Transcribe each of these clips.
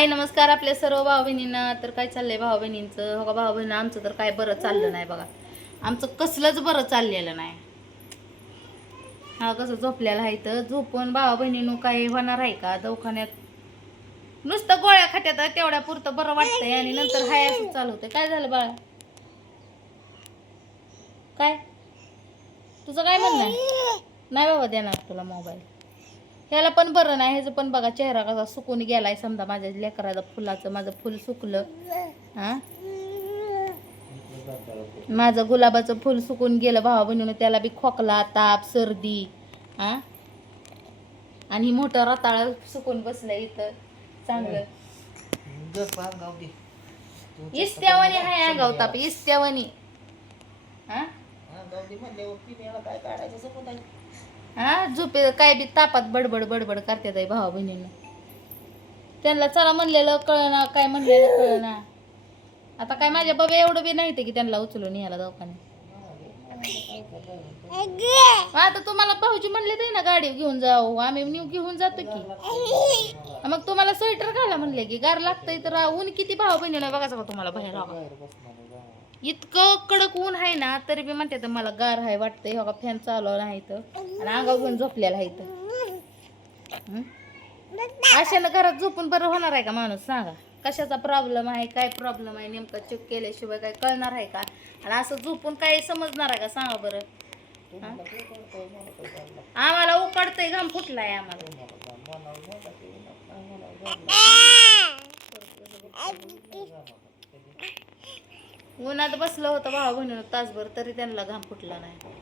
हाय नमस्कार आपल्या सर्व भाऊ बहिणींना तर काय चाललंय भाऊ बहिणींचं हो का भाऊ बहिणी आमचं तर काय बरं चाललं नाही बघा. आमचं कसलंच बरं चाललेलं नाही. हा कसं झोपलेलं आहे तर झोपून भावा बहिणीनं काय होणार आहे का? दवाखान्यात नुसतं गोळ्या खात्यात तेवढ्या पुरतं बरं वाटतंय आणि नंतर हाय असं चालू काय झालं बाळा? काय? तुझं काय म्हणणं आहे? नाही बाबा देणार तुला मोबाईल. ह्याला पण बरं नाही ह्याचं पण बघा चेहरा कसा सुकून गेलाय समजा माझ्या लेकराचं फुलाचं माझं फुल सुकलं. हा? माझं गुलाबाचं फुल सुकून गेलं भावा बहिणीनं त्याला बी खोकला ताप सर्दी हा? आणि मोठं रताळ सुकून बसलं इथं. चांगलं. इस्त्यावानी हाय अंगाव ताप इस्त्यावानी. हा? हा? झोपे काय बी तापात बडबड बडबड करतात आहे भावा बहिणीनं. त्यांना चला म्हणलेलं कळना काय म्हणलेलं कळना. आता काय माझ्या बाबा एवढं बी नाही ते की त्यांना उचलून यायला दवाखान्यात. आता तुम्हाला भाऊजी म्हणले ते ना गाडी घेऊन जाऊ. आम्ही नेऊ घेऊन जातो की. मग तुम्हाला स्वेटर घाला म्हणले की गार लागतंय तर ऊन किती भाऊ बहिणीला बघायचं का तुम्हाला बाहेर इतकं कडक ऊन आहे ना तरी बी म्हणते तर मला गार आहे वाटतंय. हो का फॅन चालू नाही इथं. आणि अंगावर घेऊन झोपलेला आहे इथं. अशानं घरात झोपून बरं होणार आहे का माणूस? सांगा. कशाचा प्रॉब्लेम आहे काय प्रॉब्लेम आहे नेमकं चेक केल्याशिवाय काय कळणार आहे का? आणि असं झोपून काय समजणार आहे का? सांगा बरं. आम्हाला उकडतंय घाम फुटलाय आम्हाला. उन्हात बसलं होतं भावा बहिणीनं तासभर तरी त्यांना घाम फुटला नाही.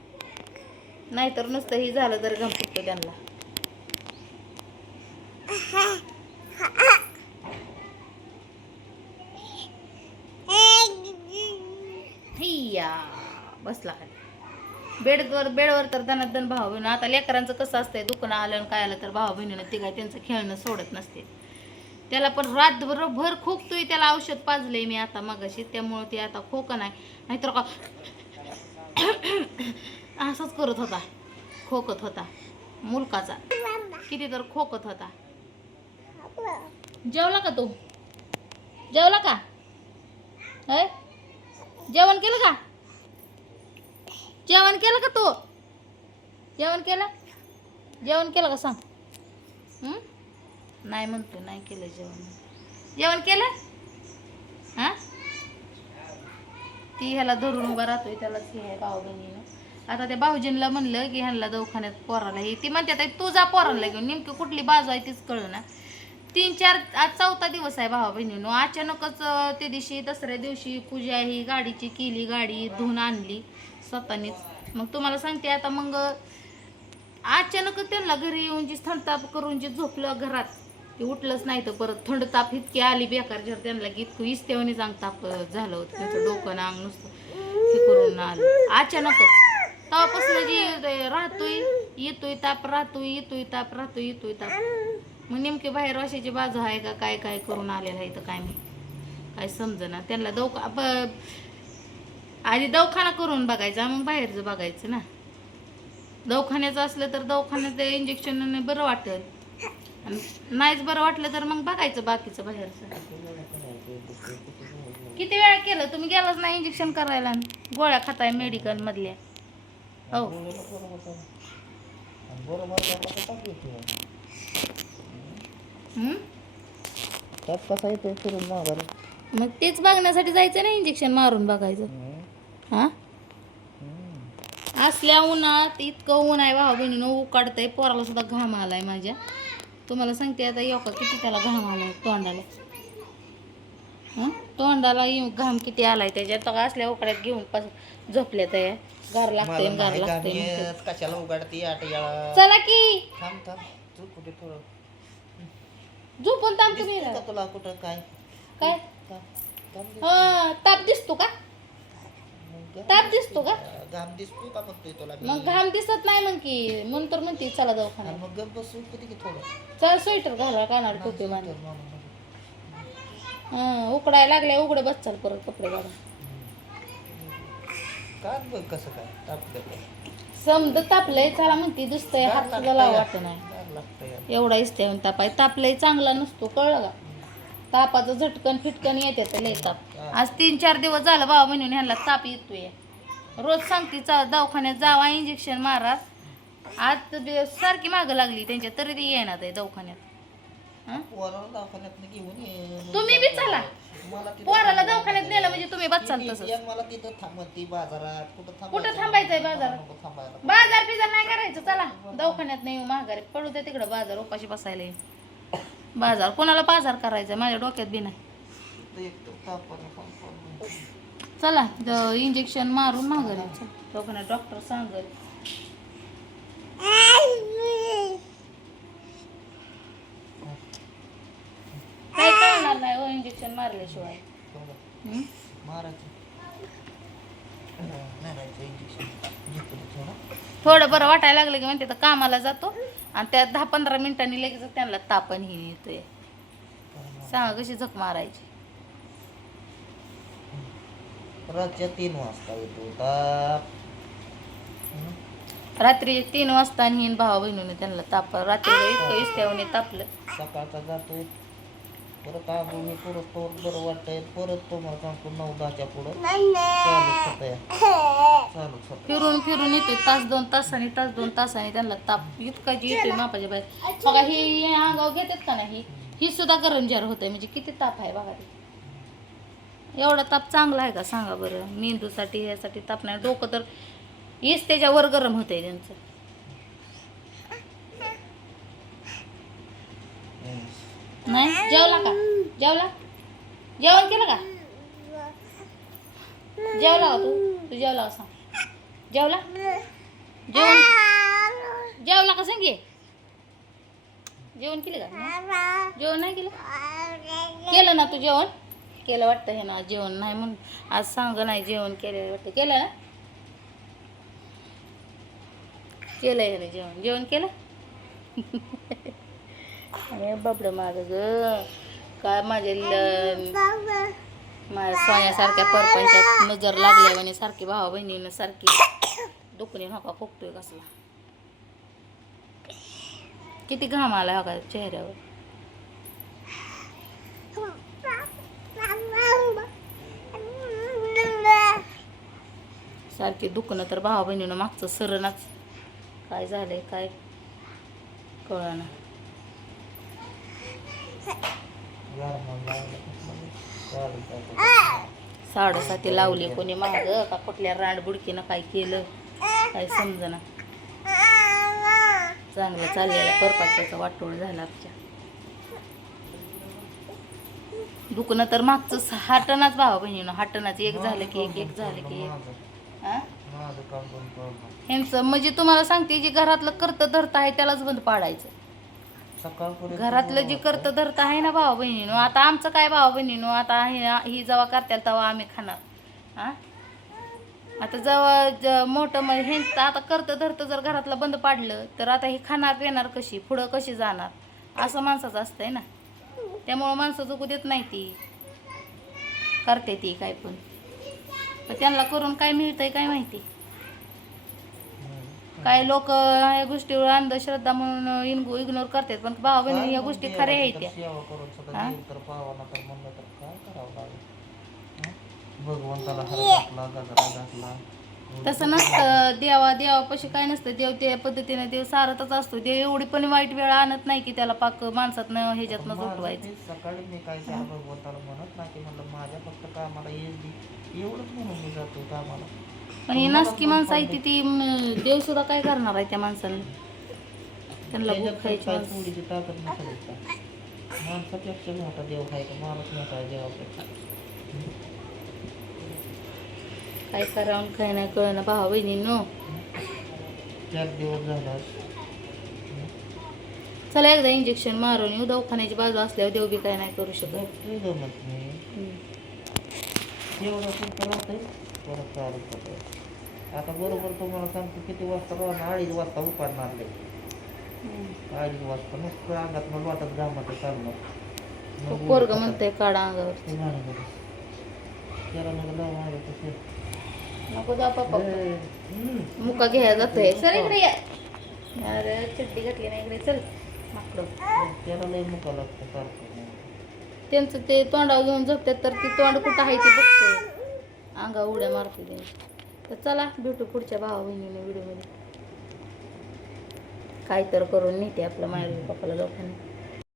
नाहीतर नुसतं ही झालं तर घाम फुटतो त्यांना. हिया बसला खाली. बेडवर बेडवर तर त्यांना दन भाऊ आता लेकरांचं कसं असतंय दुकानं आलं आणि काय आलं तर भाऊ बहिणीनं ते काय त्यांचं खेळणं सोडत नसते. त्याला पण रातभर भर खोकतोय त्याला औषध पाजलंय मी आता मगाशी त्यामुळं ते आता खोक नाही. नाहीतर का असंच करत होता खोकत होता मुलकाचा. किती तर खोकत होता. जेवला का तू? जेवला का? होय जेवण केलं का? जेवण केलं का तू? जेवण केलं? जेवण केलं का सांग? नाही म्हणतो नाही केलं जेवण. जेवण केलं? हा? ती ह्याला धरून उभा राहतोय त्यालाच हे आहे भाऊ बहिणीनं. आता त्या भाऊजींना म्हणलं की ह्यांना दवाखान्यात पोराला हे ती म्हणते आता तू जा पोराला घेऊन नेमकी कुठली बाजू आहे तीच कळ ना. तीन चार आज चौथा दिवस आहे भावा बहिणीनं. अचानकच ते त्या दिवशी दसऱ्या दिवशी पूजा ही गाडीची केली गाडी धुवून आणली स्वतःनीच. मग तुम्हाला सांगते आता मग अचानकच त्यांना घरी येऊन जी थंडताप करून जी झोपलं घरात ते उठलंच नाही तर परत थंड ताप इतकी आली बेकार जर त्यांना की इतकं इस्तेवणी चांग ताप झालं होतं. त्यांचं डोकं नांग नुसतं हे करून आलं. अचानकच तेव्हापासून जी ते राहतोय येतोय ताप राहतोय येतोय ताप राहतोय येतोय ताप. मग नेमके बाहेर वाशाची बाजू आहे का काय काय करून आलेलं आहे तर काय मी काय समजना. त्यांना दवखा ब- आधी दवाखाना करून बघायचा मग बाहेरचं बघायचं ना. दवाखान्याचं असलं तर दवाखान्यात इंजेक्शन बरं वाटेल. नाहीच बरं वाटलं तर मग बघायचं बाकीचं बाहेरचं. किती वेळा केलं? तुम्ही गेलाच नाही इंजेक्शन करायला गोळ्या खाताय मेडिकल मधल्या. हो. कसा येतोय फिरून मग तेच बघण्यासाठी जायचं ना इंजेक्शन मारून बघायचं. हा? असल्या उन्हात इतकं ऊन आहे भाऊ बहिणीनं उकाडतंय पोराला सुद्धा घाम आलाय माझ्या. तुम्हाला सांगते आता योका किती त्याला घाम आलाय तोंडाला. हं? तोंडाला येऊ घाम किती आलाय त्याच्यात. असल्या उकड्यात घेऊन पास झोपल्या त्या. गार लागतंय गार म्हणते. कशाला उघडती आठ चला की. थांब थांब. तू कुठे थोडं झोपून थांब तुम्ही. तुला कुठं काय? काय? हा ताप दिसतो का? ताप दिसतो का? घाम दिसतो का म्हणतोय तुला मी? मग घाम दिसत नाही मग की म्हणून तर म्हणते चला आणि दवाखान्यात. मग गप बसून किती की थोडं. चल स्वेटर घाला कानाड टोपी बांधा तर म्हणून- हा उकडायला लागल्या उघडे बस चाल परत कपडे काढून काय बघ कसं काय तापलं समज तापलंय चला म्हणते दिसतंय हात सुद्धा लावा वाटत नाही. यार. एवढा इस्ते तापाय तापलंय चांगला नसतो कळलं का? तापाचं झटकन फिटकन येते तर लय ताप. आज तीन चार दिवस झालं बाबा म्हणून ह्यांना ताप येतोय. रोज सांगते चा दवाखान्यात जावा इंजेक्शन मारा. आज बी- सारखी मागं लागली त्यांच्या तरी ती येणार आहे दवाखान्यात. हं? पोराला दवाखान्यात घेऊन ये तुम्ही बी चला. मला तिथं पोराला दवाखान्यात नेलं म्हणजे तुम्ही बचाल ती- तसंच. मला तिथं थांबती बाजारात. कुठं कुठं थांबायचंय बाजारात? नको थांबायला? बाजार बिजार नाही करायचं चला. दवाखान्यात नाही येऊ माघारी. पडू दे तिकडं बाजार उपाशी बसायला येईल. बाजार कोणाला बाजार करायचा माझ्या डोक्यात बी नाही. चला इंजेक्शन मारून चल दवाखान्यात डॉक्टर सांगल. काय कळणार नाही हो इंजेक्शन मारल्याशिवाय? थोडं हं? थोडं. थोडं बरं वाटायला लागलं की म्हणते तर कामाला जातो आणि त्या दहा पंधरा मिनिटांनी लगेच त्यांना तापण ही येतोय. सांगा कशी झक मारायची. रातच्या तीन वाजता येतो. ताप? रात्री तीन वाजता आणि हिन भावा बहिणीने त्यांना ताप रात्री इतकं इस्त्यावने तापलं. सकाळचा जातोय. परत आंघोळ मी परत तो बरं वाटतंय. परत तुम्हाला सांगतो नऊ दहाच्या पुढं. चालूच होतंय चालूच होतं. फिरून फिरून येतोय. तास दोन तासांनी तास दोन तासांनी त्यांना ताप इतका जी येतोय मापाच्या बाहेर. बघा ही ही अंगावर घेतात का नाही? ही सुद्धा गरंजार होतंय. म्हणजे किती ताप आहे बघा ते. एवढा ताप चांगला आहे का? सांगा बरं. मेंदूसाठी ह्यासाठी ताप नाही. डोकं तर हीच त्याच्यावर गरम होतंय त्यांचं. नाही? जेवला का? जेवला? जेवण केलं का? जेवला का तू? तू जेवला का सांग जेवला? जेवण? जेवला का सांग? जेवण केलं का? जेवण नाही केलं? केलं ना तू जेवण? केलं वाटतं हे ना जेवण नाही म्हणून. आज सांग नाही जेवण केलं वाटतं. केलं? ना केलं हे ना जेवण. जेवण केलं? अरे बाबडं माझं ग. काय माझे ल- माझ्या सोन्यासारख्या परपंचात नजर लागल्या म्हणे सारखी भावा बहिणीनं सारखी. दुखणे नका फुकतोय कसला? किती घाम आला हा का चेहऱ्यावर? सारखे दुखणं तर भावा बहिणीनं मागचं सरणच काय झालंय काय कळना. साडेसाती लावली कोणी माग का कुठल्या रांड बुडकीनं काय केलं काय समजना. चांगलं चाललेला परपाच्याचा वाटोळ झाला आमच्या. दुखणं तर मागचं हाटणाच भावा बहिणीनं हाटणाच एक झालं की एक एक झालं की एक. हा? माझं काम पण पडलं ह्यांचं म्हणजे तुम्हाला सांगते जे घरातलं करत धरत आहे त्यालाच बंद पाडायचं. सकाळपर्यंत घरातलं जे करत धरत आहे ना भावा बहिणीनो आता आमचं काय भावा बहिणीनो आता ही ही जेव्हा करत्याल तेव्हा आम्ही खाणार. हा? आता जेव्हा ज मोठं मग हे आता करतं धरतं जर घरातलं बंद पाडलं तर आता ही खाणार पिणार कशी पुढं कशी जाणार? असं माणसाचं असतंय ना. त्यामुळं माणसं जगू देत नाही ती. करते ती काय पण. पण त्यांना करून काय मिळतंय काय माहिती? काय लोक या गोष्टीवर अंधश्रद्धा म्हणून इग्नोर करतात पण भावा बहिणी या गोष्टी खऱ्या आहेत त्या. हं? भगवंताला हार घातला गजरा घातला. तसं नसतं. देवा देवापाशी काय नसतं. देव त्या पद्धतीने देव सारतच असतो. देव एवढी पण वाईट वेळ आणत नाही की त्याला पाक माणसातनं ह्याच्यातनं माझं झोपवायचं. सकाळी मी काय त्या भगवंताला म्हणत नाही की म्हणलं माझ्या फक्त कामाला येस दे एवढंच म्हणून मी जातो कामाला. पण ही नासकी माणसं आहे ती ती म, देव सुद्धा काय करणार आहे त्या माणसाला? त्यांना भूक त्याच्यात खायची काय माणसं. थोडीशी ताकद नसेल का माणसापेक्षा मोठा देव आहे का? माणूस मोठा आहे देवापेक्षा. काय करावं काय नाही कळणं भावा बहिणींनो. चला एकदा इंजेक्शन मारून येऊ. दवाखान्याची बाजू असल्यावर देव बी काय नाही करू शकत. आता बरोबर तुम्हाला सांगतो किती वाजता राहणार? अडीच वाजता उपाडणार लय. हम्म. अडीच वाजता. नुसतं अंगात मग वाटत घामाचं तो पोरग म्हणतोय काढा अंगावर. त्याला मग लाव माझं तसं. नको जा पप्पा. मुका घ्यायला जातोय. सर इकडे या. अरे चड्डी घातली नाही इकडे. चल माकडं. त्यांचं ते तोंडावर घेऊन झोपतात तर ती तोंड कुठं आहे ते बघतोय. अंगा उड्या मारते ते. तर चला भेटू पुढच्या भावा बहिणीने व्हिडिओमध्ये काय तर करून नेते आपलं मायरी पप्पाला दवाखान्यात.